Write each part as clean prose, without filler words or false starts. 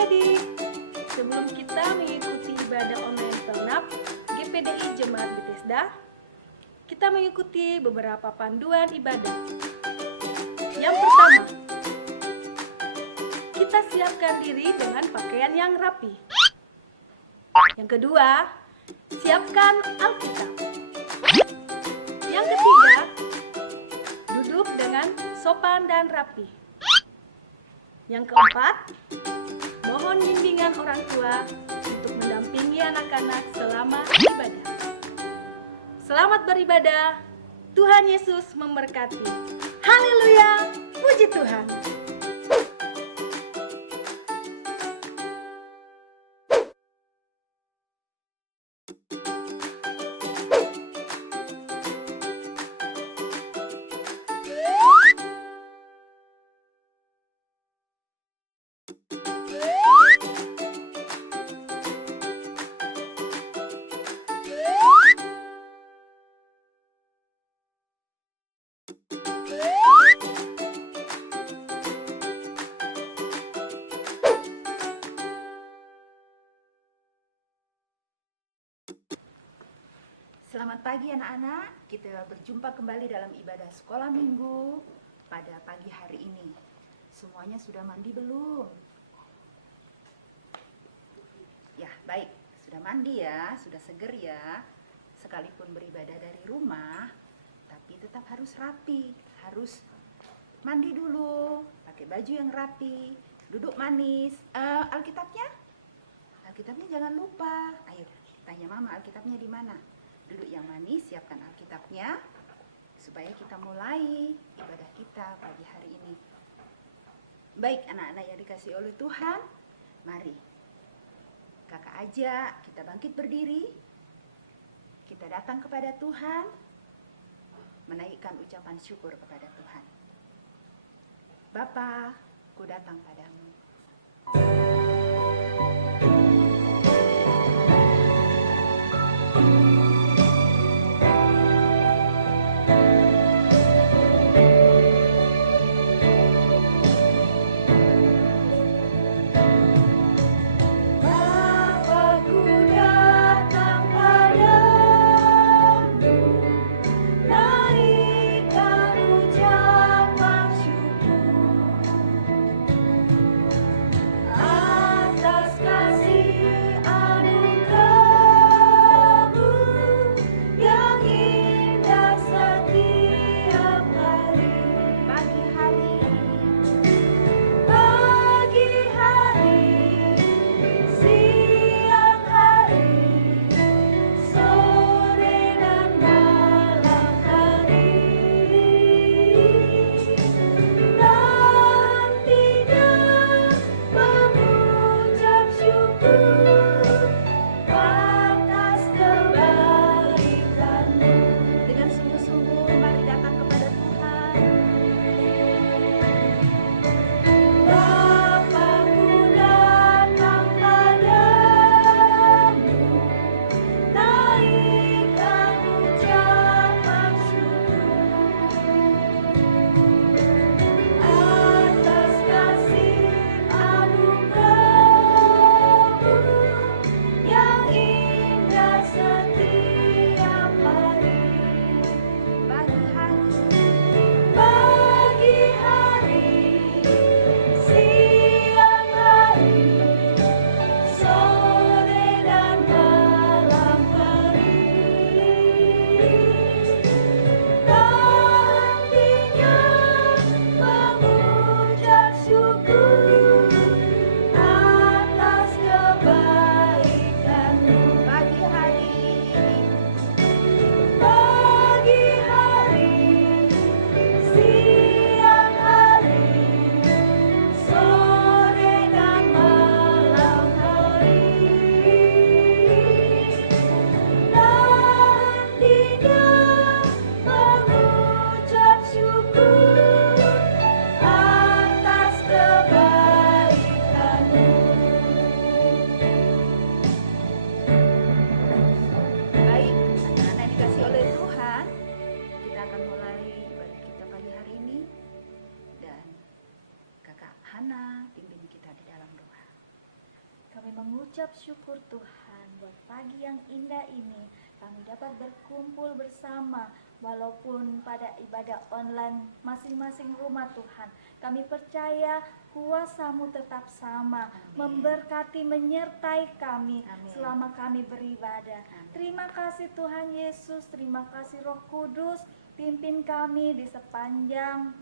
adik-adik, sebelum kita mengikuti ibadah online Pernap GPDI Jemaat Bethesda, kita mengikuti beberapa panduan ibadah. Yang pertama, kita siapkan diri dengan pakaian yang rapi. Yang kedua, siapkan Alkitab. Yang ketiga, duduk dengan sopan dan rapi. Yang keempat, mohon bimbingan orang tua untuk mendampingi anak-anak selama ibadah. Selamat beribadah, Tuhan Yesus memberkati. Haleluya, puji Tuhan. Selamat pagi anak-anak, kita berjumpa kembali dalam ibadah sekolah minggu pada pagi hari ini. Semuanya sudah mandi belum? Ya, baik, sudah mandi ya, sudah seger ya. Sekalipun beribadah dari rumah, tapi tetap harus rapi, harus mandi dulu, pakai baju yang rapi, duduk manis. Alkitabnya? Alkitabnya jangan lupa. Ayo, tanya mama, Alkitabnya di mana? Duduk yang manis, siapkan Alkitabnya supaya kita mulai ibadah kita pagi hari ini. Baik anak-anak yang dikasihi oleh Tuhan, mari kakak ajak kita bangkit berdiri. Kita datang kepada Tuhan, menaikkan ucapan syukur kepada Tuhan. Bapa, ku datang padamu. I mengucap syukur Tuhan buat pagi yang indah ini. Kami dapat berkumpul bersama walaupun pada ibadah online masing-masing rumah Tuhan. Kami percaya kuasa-Mu tetap sama, memberkati, menyertai kami selama kami beribadah. Terima kasih Tuhan Yesus, terima kasih Roh Kudus, pimpin kami di sepanjang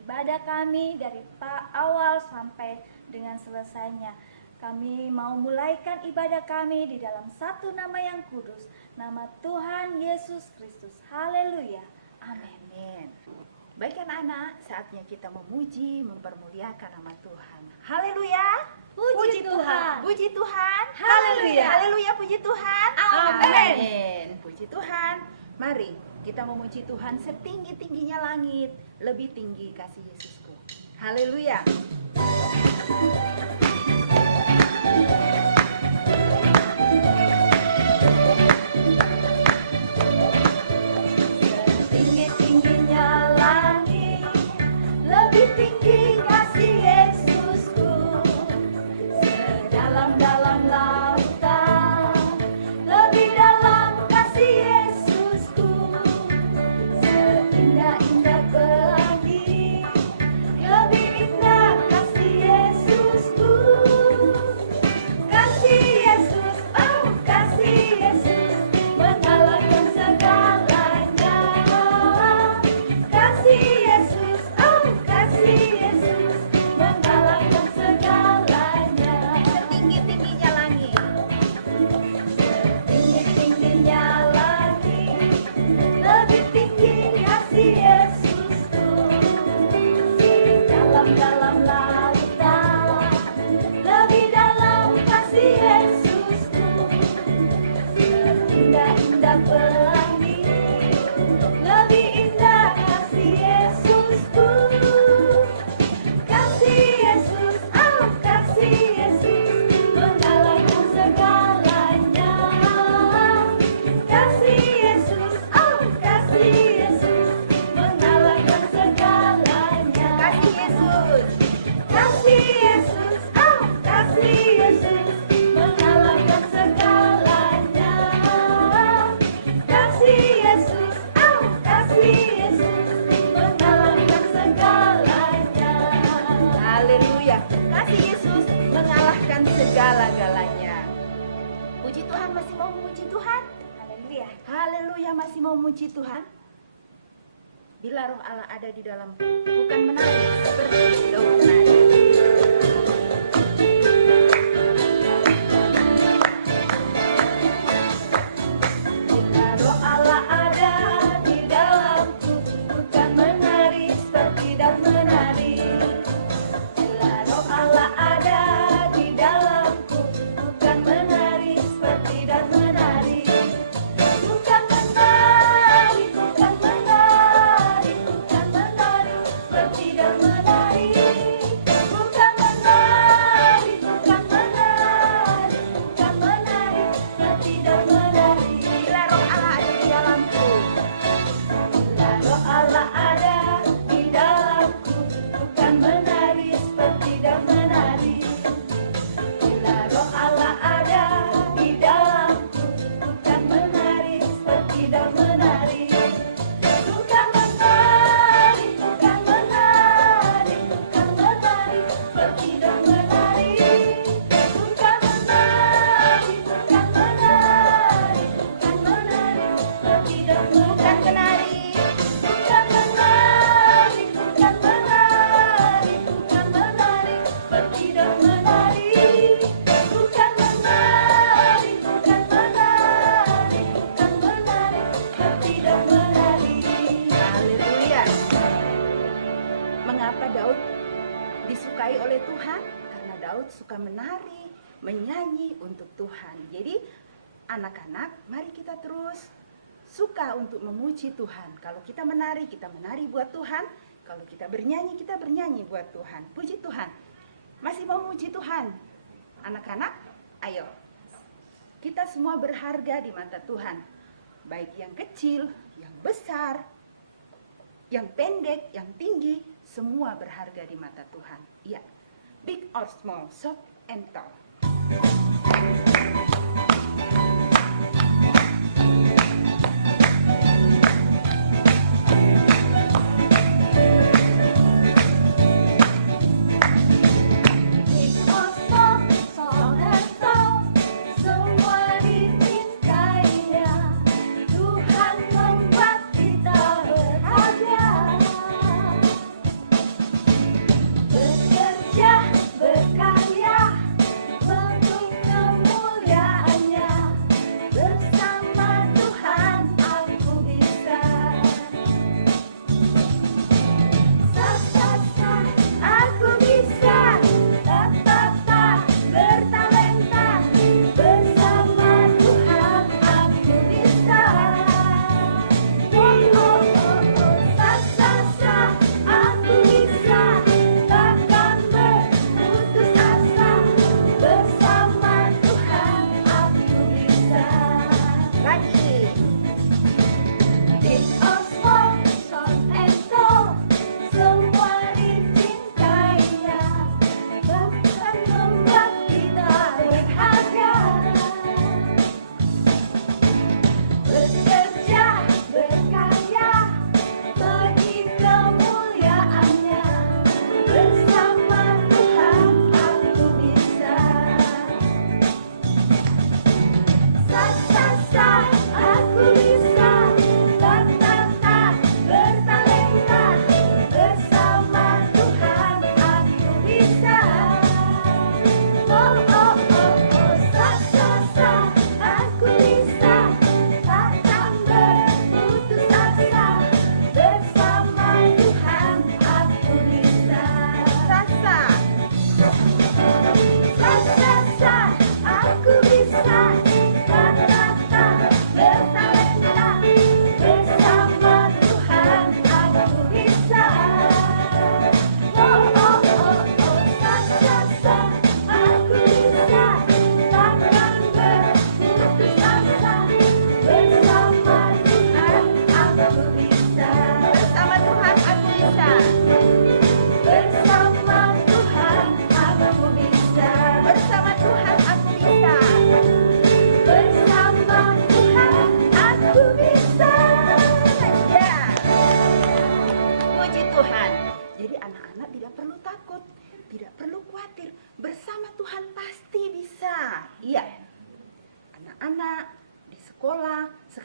ibadah kami dari awal sampai dengan selesainya. Kami mau mulaikan ibadah kami di dalam satu nama yang kudus, nama Tuhan Yesus Kristus. Haleluya. Amin. Amin. Baik anak-anak, saatnya kita memuji, mempermuliakan nama Tuhan. Haleluya. Puji Tuhan. Puji Tuhan. Haleluya. Haleluya, puji Tuhan. Amin. Amin. Puji Tuhan. Mari kita memuji Tuhan setinggi-tingginya langit, lebih tinggi kasih Yesusku. Haleluya. Tinggi-tingginya langit, lebih tinggi kasih Yesusku. Sedalam-dalam lautan, lebih dalam kasih Yesusku. Seindah-indah pelangi, lebih indah kasih Yesusku. Kasih Yesus, oh kasih Yesus, mengalahkan segalanya. Kasih Yesus, oh kasih Yesus, mengalahkan segalanya. Setinggi-tingginya langit. Tinggi-tingginya langit, lebih tinggi kasih Yesusku. Dalam-dalam lautan, lebih dalam kasih Yesusku. Indah-indah pelangi, lebih indah kasih Yesusku. Kasih Yesus, oh kasih Yesus, mengalahkan segalanya. Kasih Yesus, oh kasih Yesus, mengalahkan segalanya. Kasih Yesus. Kasih Yesus, oh kasih Yesus, mengalahkan segalanya. Kasih Yesus, oh kasih Yesus, mengalahkan segalanya. Haleluya. Kasih Yesus mengalahkan segala-galanya. Puji Tuhan, masih mau memuji Tuhan? Haleluya. Haleluya, masih mau memuji Tuhan? Bila roh Allah ada di dalamku, bukan menari seperti daun menari. Bila roh Allah ada di dalamku, bukan menari seperti daun menari. Bila roh Allah ada di dalamku, bukan menari seperti daun menari. Bukan menari, bukan menari, bukan menari seperti daun menari. Bukan menari, bukan menari, bukan menari seperti daun menari. Bila roh Allah ada di dalamku, Bila roh Allah ada di dalamku, bukan menari seperti daun menari. Bila roh Allah ada di dalamku, bukan menari seperti daun menari. Bukan menari, bukan menari, bukan menari seperti daun menari. Bukan menari, bukan menari, bukan menari seperti daun menari. bukan menari. Bukan menari, bukan menari, bukan menari seperti daun menari. Bukan menari, bukan menari, bukan menari seperti daun menari. Haleluya. Mengapa Daud disukai oleh Tuhan? Karena Daud suka menari, menyanyi untuk Tuhan. Jadi anak-anak, mari kita terus suka untuk memuji Tuhan. Kalau kita menari buat Tuhan. Kalau kita bernyanyi buat Tuhan. Puji Tuhan. Masih mau memuji Tuhan? Anak-anak, ayo. Kita semua berharga di mata Tuhan. Baik yang kecil, yang besar, yang pendek, yang tinggi, semua berharga di mata Tuhan. Iya, big or small, short and tall.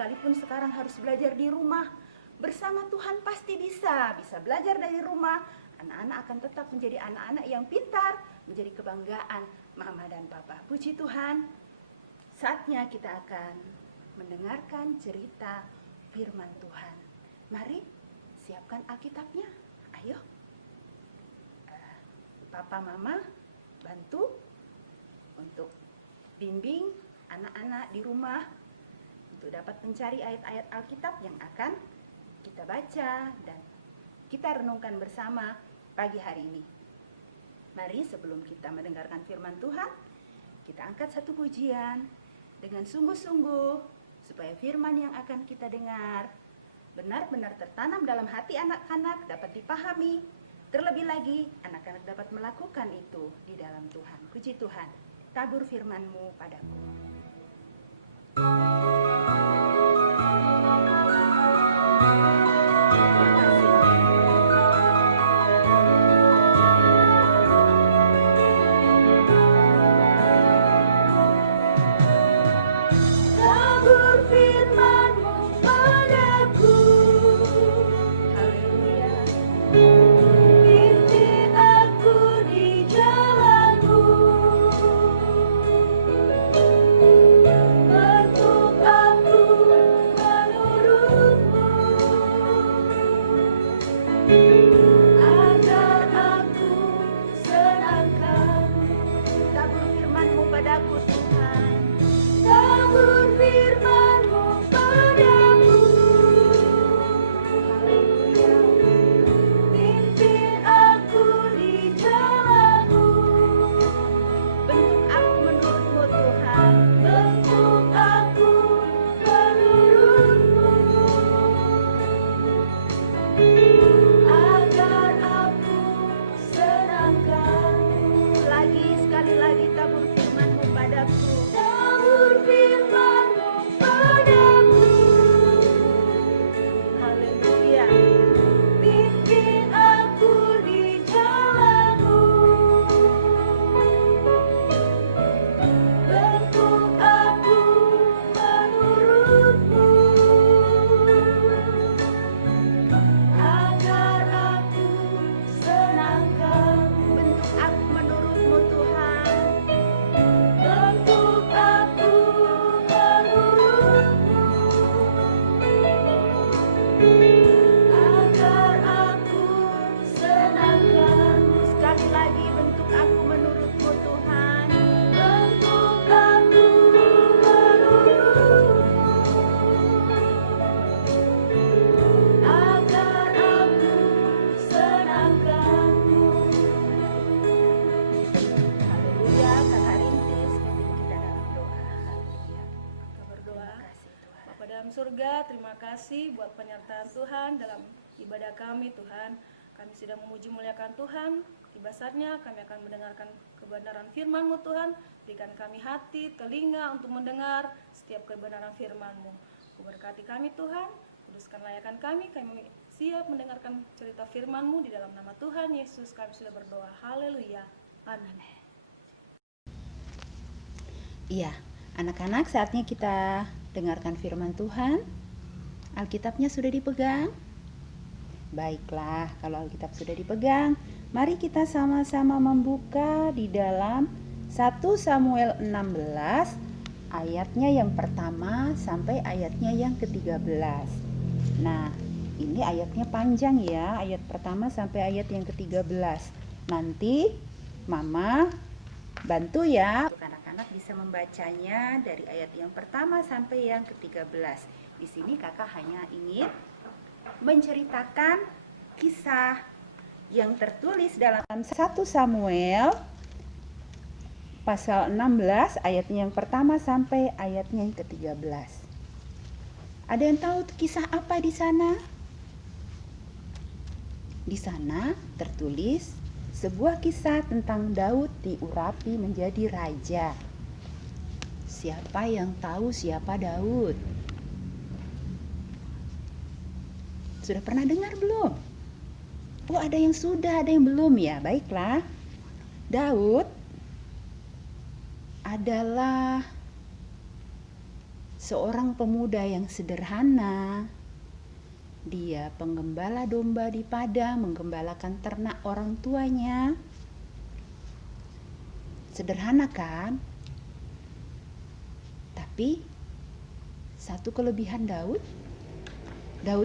sekalipun sekarang harus belajar di rumah, bersama Tuhan pasti bisa belajar dari rumah. Anak-anak akan tetap menjadi anak-anak yang pintar, menjadi kebanggaan mama dan papa. Puji Tuhan. Saatnya kita akan mendengarkan cerita firman Tuhan. Mari siapkan Alkitabnya. Ayo. Papa mama bantu untuk bimbing anak-anak di rumah untuk dapat mencari ayat-ayat Alkitab yang akan kita baca dan kita renungkan bersama pagi hari ini. Mari sebelum kita mendengarkan firman Tuhan, kita angkat satu pujian dengan sungguh-sungguh supaya firman yang akan kita dengar benar-benar tertanam dalam hati anak-anak, dapat dipahami. Terlebih lagi, anak-anak dapat melakukan itu di dalam Tuhan. Puji Tuhan, tabur firman-Mu padaku. Aku di jalanmu. dalam surga, terima kasih buat penyertaan Tuhan dalam ibadah kami Tuhan. Kami sudah memuji muliakan Tuhan. Tiba saatnya kami akan mendengarkan kebenaran firman-Mu Tuhan. Berikan kami hati, telinga untuk mendengar setiap kebenaran firman-Mu. Berkati kami Tuhan, kuduskan layakan kami siap mendengarkan cerita firman-Mu. Di dalam nama Tuhan Yesus kami sudah berdoa. Haleluya. Amin. Iya, anak-anak, saatnya kita dengarkan firman Tuhan. Alkitabnya sudah dipegang? Baiklah, kalau Alkitab sudah dipegang, mari kita sama-sama membuka di dalam 1 Samuel 16 ayatnya yang pertama sampai ayatnya yang ke-13. Nah, ini ayatnya panjang ya, ayat pertama sampai ayat yang ke-13. Nanti Mama bantu ya, untuk anak-anak bisa membacanya dari ayat yang pertama sampai yang ke-13. Di sini kakak hanya ingin menceritakan kisah yang tertulis dalam 1 Samuel pasal 16 ayatnya yang pertama sampai ayatnya yang ke-13. Ada yang tahu kisah apa di sana? Di sana tertulis sebuah kisah tentang Daud diurapi menjadi raja. Siapa yang tahu siapa Daud? Sudah pernah dengar belum? Oh, ada yang sudah, ada yang belum ya. Baiklah. Daud adalah seorang pemuda yang sederhana. Dia penggembala domba di padang, menggembalakan ternak orang tuanya. Sederhana kan? Tapi satu kelebihan Daud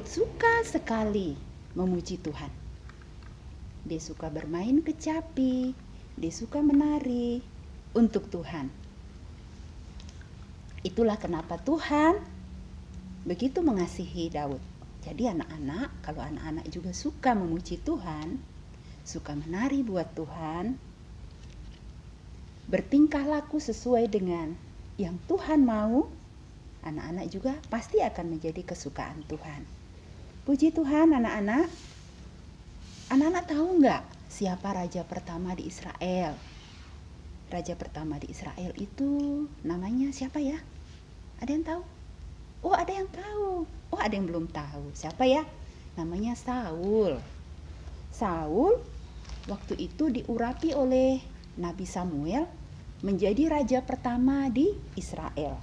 suka sekali memuji Tuhan. Dia suka bermain kecapi, dia suka menari untuk Tuhan. Itulah kenapa Tuhan begitu mengasihi Daud. Jadi anak-anak, kalau anak-anak juga suka memuji Tuhan, suka menari buat Tuhan, bertingkah laku sesuai dengan yang Tuhan mau, anak-anak juga pasti akan menjadi kesukaan Tuhan. Puji Tuhan anak-anak. Anak-anak tahu nggak siapa raja pertama di Israel? Raja pertama di Israel itu namanya siapa ya? Ada yang tahu? Oh, ada yang tahu. Oh, ada yang belum tahu. Siapa ya? Namanya Saul. Saul waktu itu diurapi oleh Nabi Samuel menjadi raja pertama di Israel.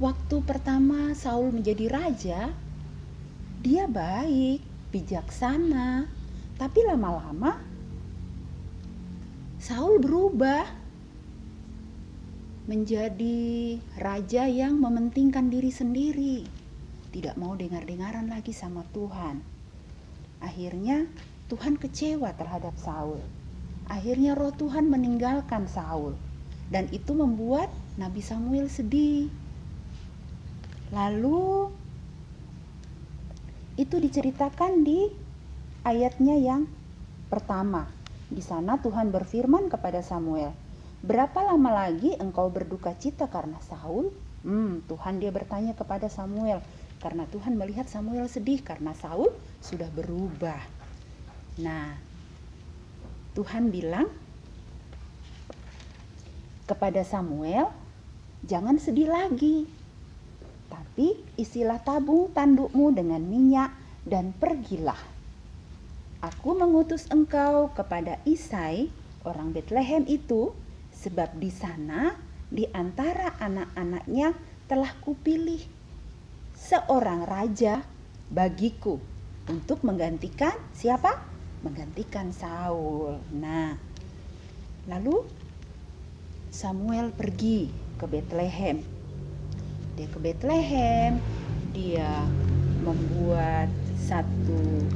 Waktu pertama Saul menjadi raja, dia baik, bijaksana, tapi lama-lama Saul berubah menjadi raja yang mementingkan diri sendiri, tidak mau dengar-dengaran lagi sama Tuhan. Akhirnya Tuhan kecewa terhadap Saul. Akhirnya roh Tuhan meninggalkan Saul, dan itu membuat Nabi Samuel sedih. Lalu itu diceritakan di ayatnya yang pertama. Di sana Tuhan berfirman kepada Samuel, berapa lama lagi engkau berduka cita karena Saul? Tuhan dia bertanya kepada Samuel, karena Tuhan melihat Samuel sedih karena Saul sudah berubah. Nah, Tuhan bilang kepada Samuel, jangan sedih lagi, tapi isilah tabung tandukmu dengan minyak dan pergilah. Aku mengutus engkau kepada Isai, orang Betlehem itu, sebab di sana di antara anak-anaknya telah kupilih seorang raja bagiku untuk menggantikan siapa? Menggantikan Saul. Nah, lalu Samuel pergi ke Betlehem. Dia ke Betlehem, dia membuat satu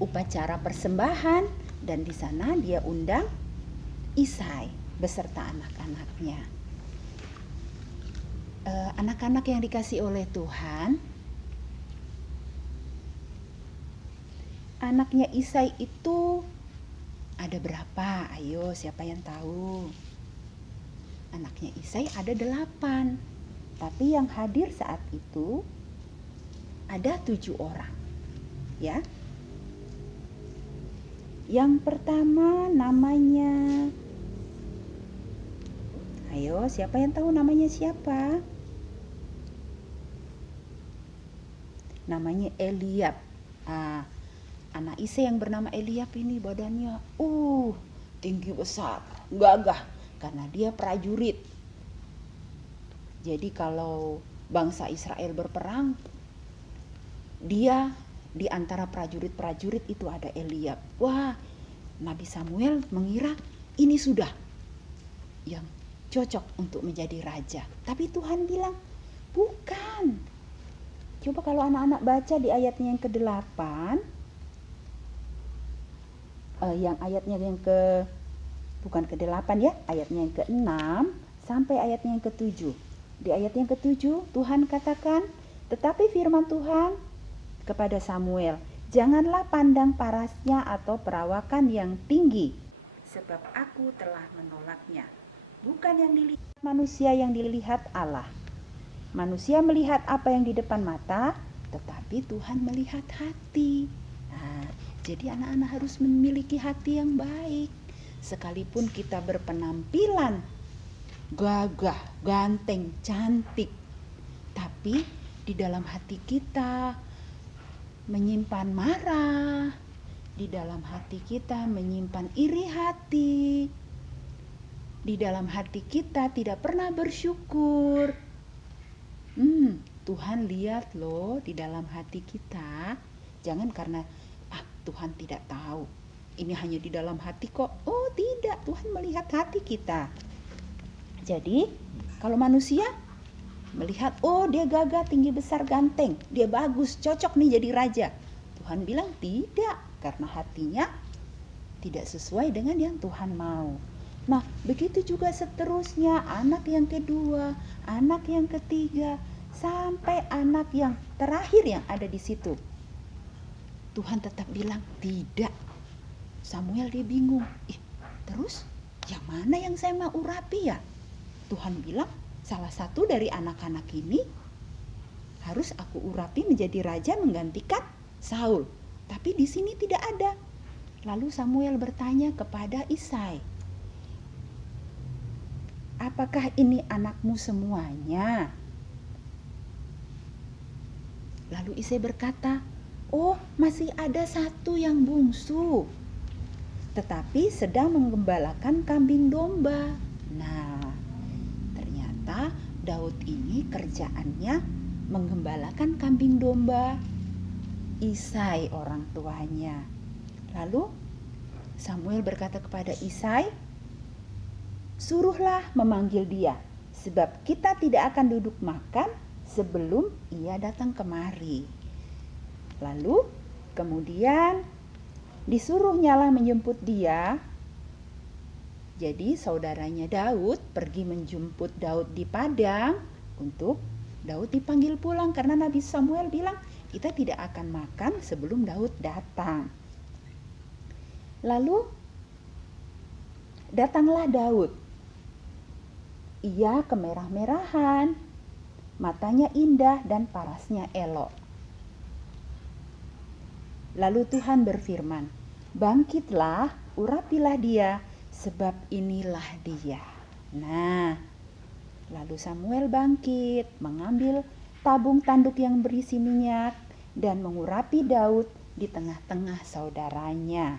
upacara persembahan, dan di sana dia undang Isai beserta anak-anaknya. Anak-anak yang dikasih oleh Tuhan, anaknya Isai itu ada berapa? Ayo, siapa yang tahu? Anaknya Isai ada 8. Tapi yang hadir saat itu ada 7 orang, ya. Yang pertama namanya, ayo siapa yang tahu namanya siapa? Namanya Eliab. Anak Isai yang bernama Eliab ini badannya tinggi besar, gagah, karena dia prajurit. Jadi kalau bangsa Israel berperang, dia di antara prajurit-prajurit itu ada Eliab. Wah, Nabi Samuel mengira ini sudah yang cocok untuk menjadi raja. Tapi Tuhan bilang, bukan. Coba kalau anak-anak baca di ayatnya yang ke-8, bukan ke-8 ya, ayatnya yang ke-6 sampai ayatnya yang ke-7. Di ayat yang ke-7 Tuhan katakan, tetapi firman Tuhan kepada Samuel, janganlah pandang parasnya atau perawakan yang tinggi, sebab aku telah menolaknya. Bukan yang dilihat manusia yang dilihat Allah. Manusia melihat apa yang di depan mata, tetapi Tuhan melihat hati. Jadi anak-anak harus memiliki hati yang baik. Sekalipun kita berpenampilan gagah, ganteng, cantik, tapi di dalam hati kita menyimpan marah, di dalam hati kita menyimpan iri hati, di dalam hati kita tidak pernah bersyukur. Tuhan lihat loh di dalam hati kita. Jangan karena Tuhan tidak tahu, ini hanya di dalam hati kok. Oh tidak, Tuhan melihat hati kita. Jadi kalau manusia melihat, dia gagah, tinggi besar, ganteng, dia bagus, cocok nih jadi raja, Tuhan bilang tidak, karena hatinya tidak sesuai dengan yang Tuhan mau. Nah begitu juga seterusnya, anak yang kedua, anak yang ketiga, sampai anak yang terakhir yang ada di situ. Tuhan tetap bilang tidak. Samuel dia bingung, terus yang mana yang saya mau urapi ya? Tuhan bilang salah satu dari anak-anak ini harus aku urapi menjadi raja menggantikan Saul. Tapi di sini tidak ada. Lalu Samuel bertanya kepada Isai, apakah ini anakmu semuanya? Lalu Isai berkata, masih ada satu yang bungsu, tetapi sedang menggembalakan kambing domba. Nah, ternyata Daud ini kerjaannya menggembalakan kambing domba Isai orang tuanya. Lalu Samuel berkata kepada Isai, suruhlah memanggil dia, sebab kita tidak akan duduk makan sebelum ia datang kemari. Lalu kemudian disuruhnyalah menjemput dia. Jadi saudaranya Daud pergi menjemput Daud di padang untuk Daud dipanggil pulang, karena Nabi Samuel bilang kita tidak akan makan sebelum Daud datang. Lalu datanglah Daud. Ia kemerah-merahan, matanya indah dan parasnya elok. Lalu Tuhan berfirman, bangkitlah, urapilah dia, sebab inilah dia. Nah, lalu Samuel bangkit, mengambil tabung tanduk yang berisi minyak, dan mengurapi Daud di tengah-tengah saudaranya.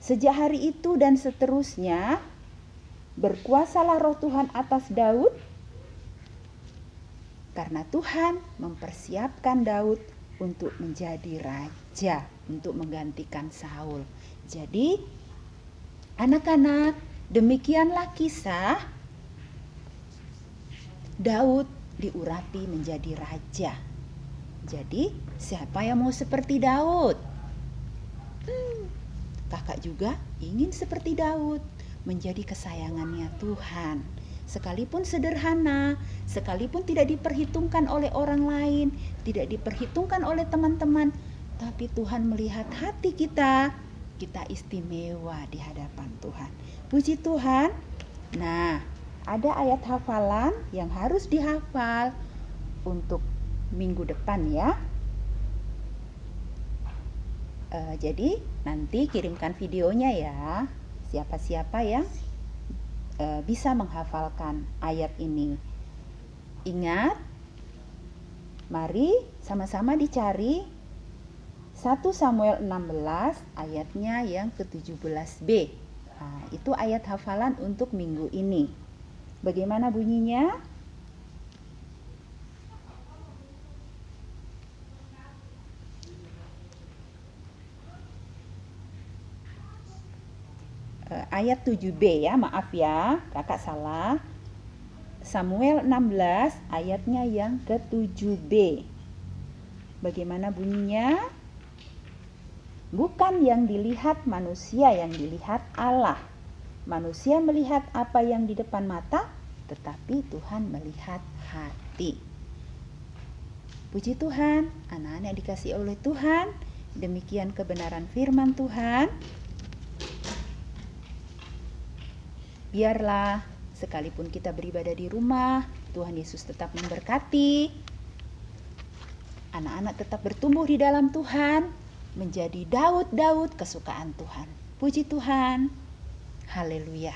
Sejak hari itu dan seterusnya, berkuasalah roh Tuhan atas Daud, karena Tuhan mempersiapkan Daud untuk menjadi raja, untuk menggantikan Saul. Jadi anak-anak, demikianlah kisah Daud diurapi menjadi raja. Jadi siapa yang mau seperti Daud? Kakak juga ingin seperti Daud, menjadi kesayangannya Tuhan. Sekalipun sederhana, sekalipun tidak diperhitungkan oleh orang lain, tidak diperhitungkan oleh teman-teman, tapi Tuhan melihat hati kita, kita istimewa di hadapan Tuhan. Puji Tuhan. Nah, ada ayat hafalan yang harus dihafal untuk minggu depan ya. Jadi nanti kirimkan videonya ya, siapa-siapa yang bisa menghafalkan ayat ini. Ingat, mari sama-sama dicari 1 Samuel 16 ayatnya yang ke-17b. Nah, itu ayat hafalan untuk minggu ini. Bagaimana bunyinya? Ayat 7b ya, maaf ya, kakak salah. Samuel 16 ayatnya yang ke-7b. Bagaimana bunyinya? Bukan yang dilihat manusia yang dilihat Allah. Manusia melihat apa yang di depan mata, tetapi Tuhan melihat hati. Puji Tuhan, anak-anak dikasihi oleh Tuhan. Demikian kebenaran firman Tuhan. Biarlah sekalipun kita beribadah di rumah, Tuhan Yesus tetap memberkati. Anak-anak tetap bertumbuh di dalam Tuhan, menjadi Daud-Daud kesukaan Tuhan. Puji Tuhan. Haleluya.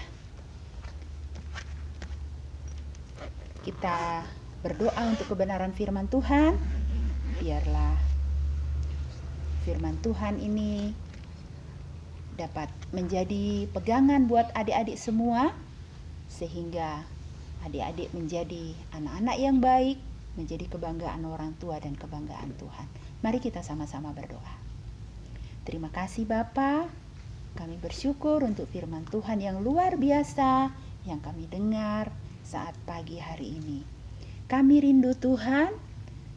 Kita berdoa untuk kebenaran firman Tuhan. Biarlah firman Tuhan ini dapat menjadi pegangan buat adik-adik semua, sehingga adik-adik menjadi anak-anak yang baik, menjadi kebanggaan orang tua dan kebanggaan Tuhan. Mari kita sama-sama berdoa. Terima kasih Bapa, kami bersyukur untuk firman Tuhan yang luar biasa yang kami dengar saat pagi hari ini. Kami rindu Tuhan,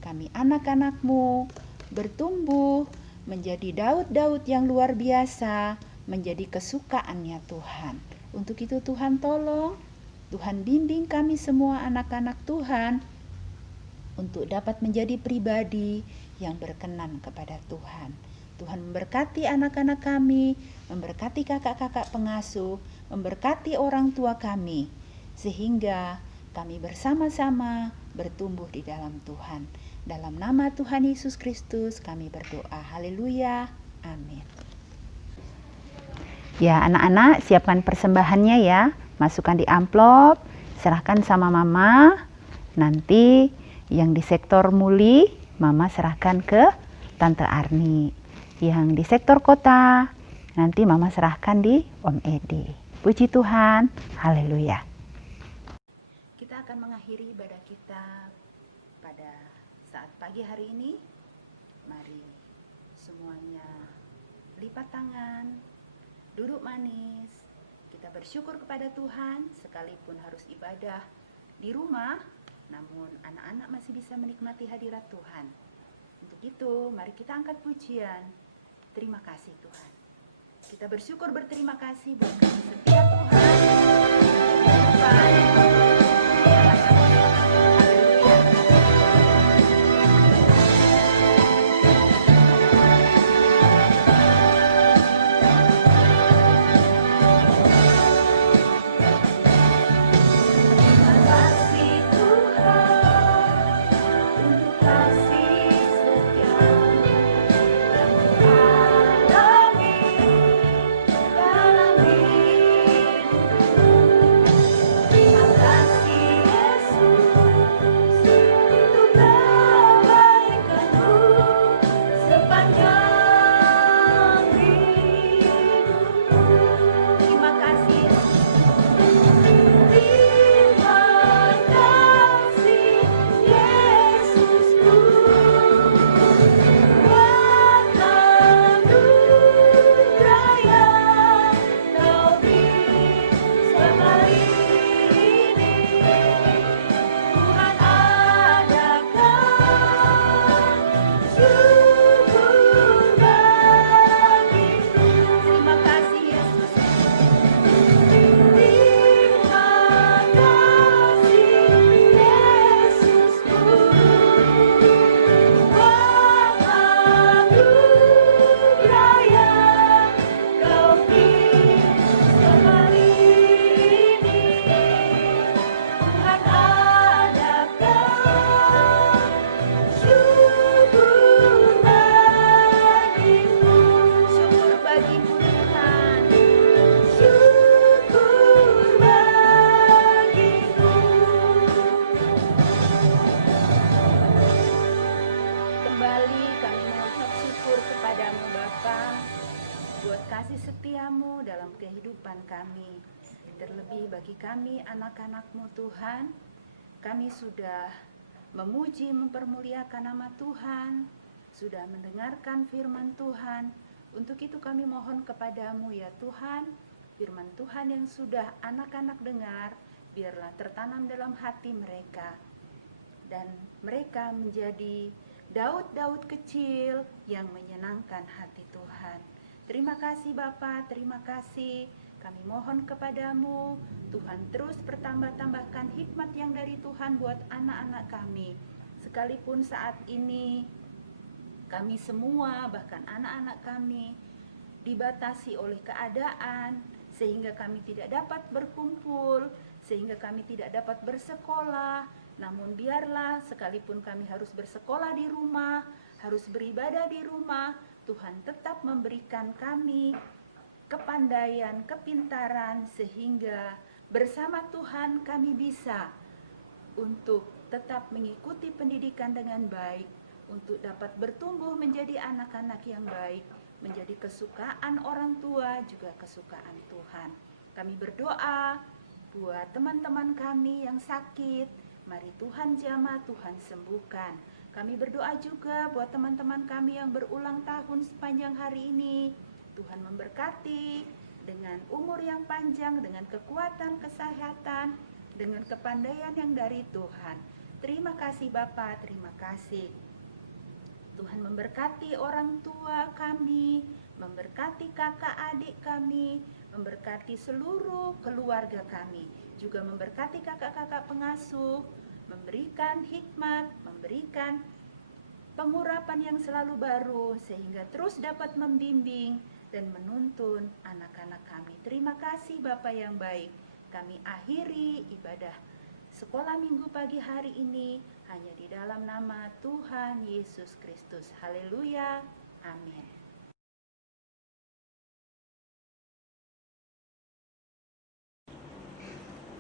kami anak-anak-Mu bertumbuh menjadi Daud-Daud yang luar biasa, menjadi kesukaannya Tuhan. Untuk itu Tuhan tolong, Tuhan bimbing kami semua anak-anak Tuhan untuk dapat menjadi pribadi yang berkenan kepada Tuhan. Tuhan memberkati anak-anak kami, memberkati kakak-kakak pengasuh, memberkati orang tua kami, sehingga kami bersama-sama bertumbuh di dalam Tuhan. Dalam nama Tuhan Yesus Kristus kami berdoa. Haleluya. Amin. Ya, anak-anak siapkan persembahannya ya. Masukkan di amplop, serahkan sama Mama. Nanti yang di sektor Muli, Mama serahkan ke Tante Arni. Yang di sektor kota, nanti Mama serahkan di Om Edi. Puji Tuhan. Haleluya. Kita akan mengakhiri ibadah kita pada saat pagi hari ini. Mari semuanya lipat tangan, duduk manis. Kita bersyukur kepada Tuhan, sekalipun harus ibadah di rumah, namun anak-anak masih bisa menikmati hadirat Tuhan. Untuk itu, mari kita angkat pujian. Terima kasih Tuhan. Kita bersyukur berterima kasih buat kasih setia Tuhan. kami. Terlebih bagi kami anak-anak-Mu Tuhan, kami sudah memuji mempermuliakan nama Tuhan, sudah mendengarkan firman Tuhan. Untuk itu kami mohon kepadamu ya Tuhan, firman Tuhan yang sudah anak-anak dengar, biarlah tertanam dalam hati mereka. Dan mereka menjadi Daud-Daud kecil yang menyenangkan hati Tuhan. Terima kasih Bapa, terima kasih. Kami mohon kepadamu, Tuhan terus bertambah-tambahkan hikmat yang dari Tuhan buat anak-anak kami. Sekalipun saat ini kami semua, bahkan anak-anak kami, dibatasi oleh keadaan, sehingga kami tidak dapat berkumpul, sehingga kami tidak dapat bersekolah. Namun biarlah sekalipun kami harus bersekolah di rumah, harus beribadah di rumah, Tuhan tetap memberikan kami kepandaian, kepintaran, sehingga bersama Tuhan kami bisa untuk tetap mengikuti pendidikan dengan baik, untuk dapat bertumbuh menjadi anak-anak yang baik, menjadi kesukaan orang tua, juga kesukaan Tuhan. Kami berdoa buat teman-teman kami yang sakit, mari Tuhan jamah, Tuhan sembuhkan. Kami berdoa juga buat teman-teman kami yang berulang tahun sepanjang hari ini. Tuhan memberkati dengan umur yang panjang, dengan kekuatan, kesehatan, dengan kepandaian yang dari Tuhan. Terima kasih Bapa, terima kasih. Tuhan memberkati orang tua kami, memberkati kakak adik kami, memberkati seluruh keluarga kami, juga memberkati kakak-kakak pengasuh, memberikan hikmat, memberikan pengurapan yang selalu baru, sehingga terus dapat membimbing dan menuntun anak-anak kami. Terima kasih Bapa yang baik. Kami akhiri ibadah sekolah minggu pagi hari ini hanya di dalam nama Tuhan Yesus Kristus. Haleluya. Amin.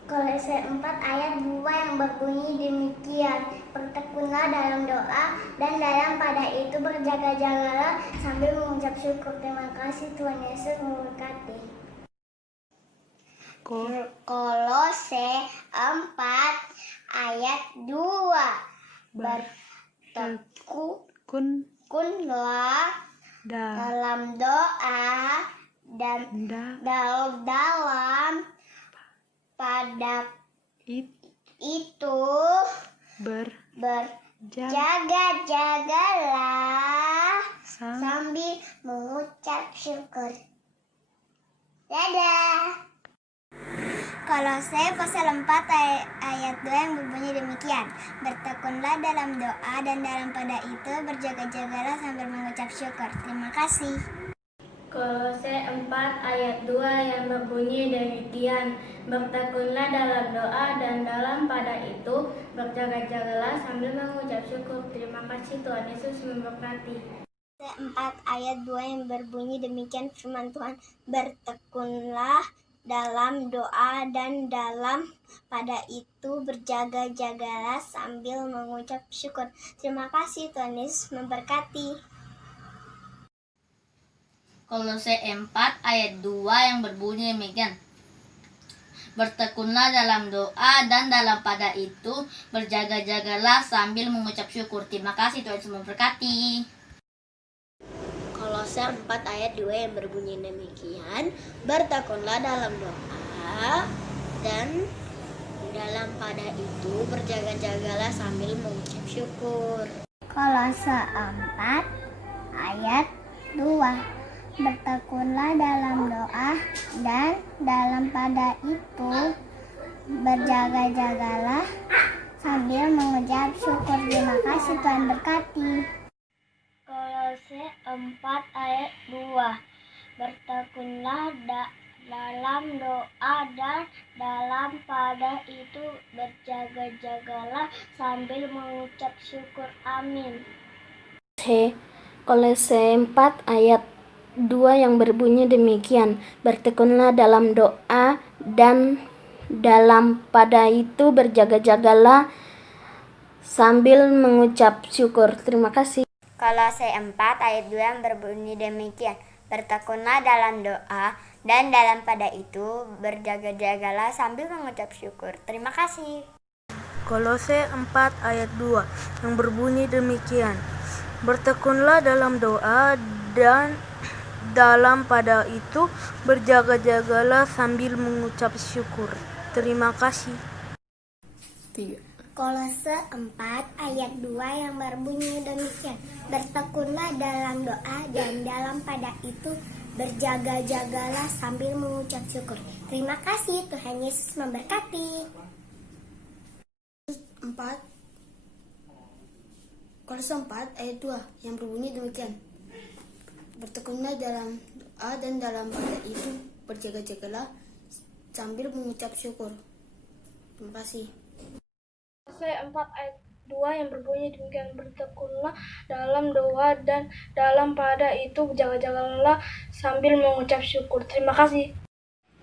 Kolose 4 ayat 2 yang berbunyi demikian, bertekunlah dalam doa dan dalam pada itu berjaga-jagalah sambil mengucap syukur. Terima kasih, Tuhan Yesus memberkati. Kolose 4 ayat 2 bertekunlah dalam doa dan dalam pada itu berjaga-jagalah sambil mengucap syukur. Dadah. Kolose pasal 4 ayat 2 yang berbunyi demikian, bertekunlah dalam doa dan dalam pada itu berjaga-jagalah sambil mengucap syukur. Terima kasih. Kolose 4 ayat 2 yang berbunyi demikian, bertekunlah dalam doa dan dalam pada itu berjaga-jagalah sambil mengucap syukur. Terima kasih, Tuhan Yesus memberkati. Kolose 4 ayat 2 yang berbunyi demikian, firman Tuhan, bertekunlah dalam doa dan dalam pada itu berjaga-jagalah sambil mengucap syukur. Terima kasih, Tuhan Yesus memberkati. Kolose 4 ayat 2 yang berbunyi demikian, bertekunlah dalam doa dan dalam pada itu berjaga-jagalah sambil mengucap syukur. Terima kasih, Tuhan Yesus memberkati. Kolose 4 ayat 2 yang berbunyi demikian, bertekunlah dalam doa dan dalam pada itu berjaga-jagalah sambil mengucap syukur. Kolose 4 ayat 2, bertekunlah dalam doa dan dalam pada itu berjaga-jagalah sambil mengucap syukur. Terima kasih, Tuhan berkati. Kolose 4 ayat 2, bertekunlah dalam doa dan dalam pada itu berjaga-jagalah sambil mengucap syukur. Amin. Kolose 4 ayat 2 yang berbunyi demikian, bertekunlah dalam doa dan dalam pada itu berjaga-jagalah sambil mengucap syukur. Terima kasih. Kolose 4 ayat 2 yang berbunyi demikian, bertekunlah dalam doa dan dalam pada itu berjaga-jagalah sambil mengucap syukur. Terima kasih. Kolose 4 ayat 2 yang berbunyi demikian. Bertekunlah dalam doa dan dalam pada itu berjaga-jagalah sambil mengucap syukur. Terima kasih. Kolose 4 ayat 2 yang berbunyi demikian. Bertekunlah dalam doa dan dalam pada itu berjaga-jagalah sambil mengucap syukur. Terima kasih, Tuhan Yesus memberkati. 4 Kolose 4 ayat 2 yang berbunyi demikian. Bertekunlah dalam doa dan dalam pada itu berjaga-jagalah sambil mengucap syukur. Terima kasih. Kolose 4 ayat 2 yang berbunyi demikian. Bertekunlah dalam doa dan dalam pada itu berjaga-jagalah sambil mengucap syukur. Terima kasih.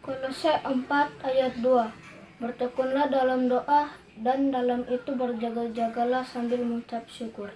Kolose 4 ayat 2 bertekunlah dalam doa dan dalam itu berjaga-jagalah sambil mengucap syukur.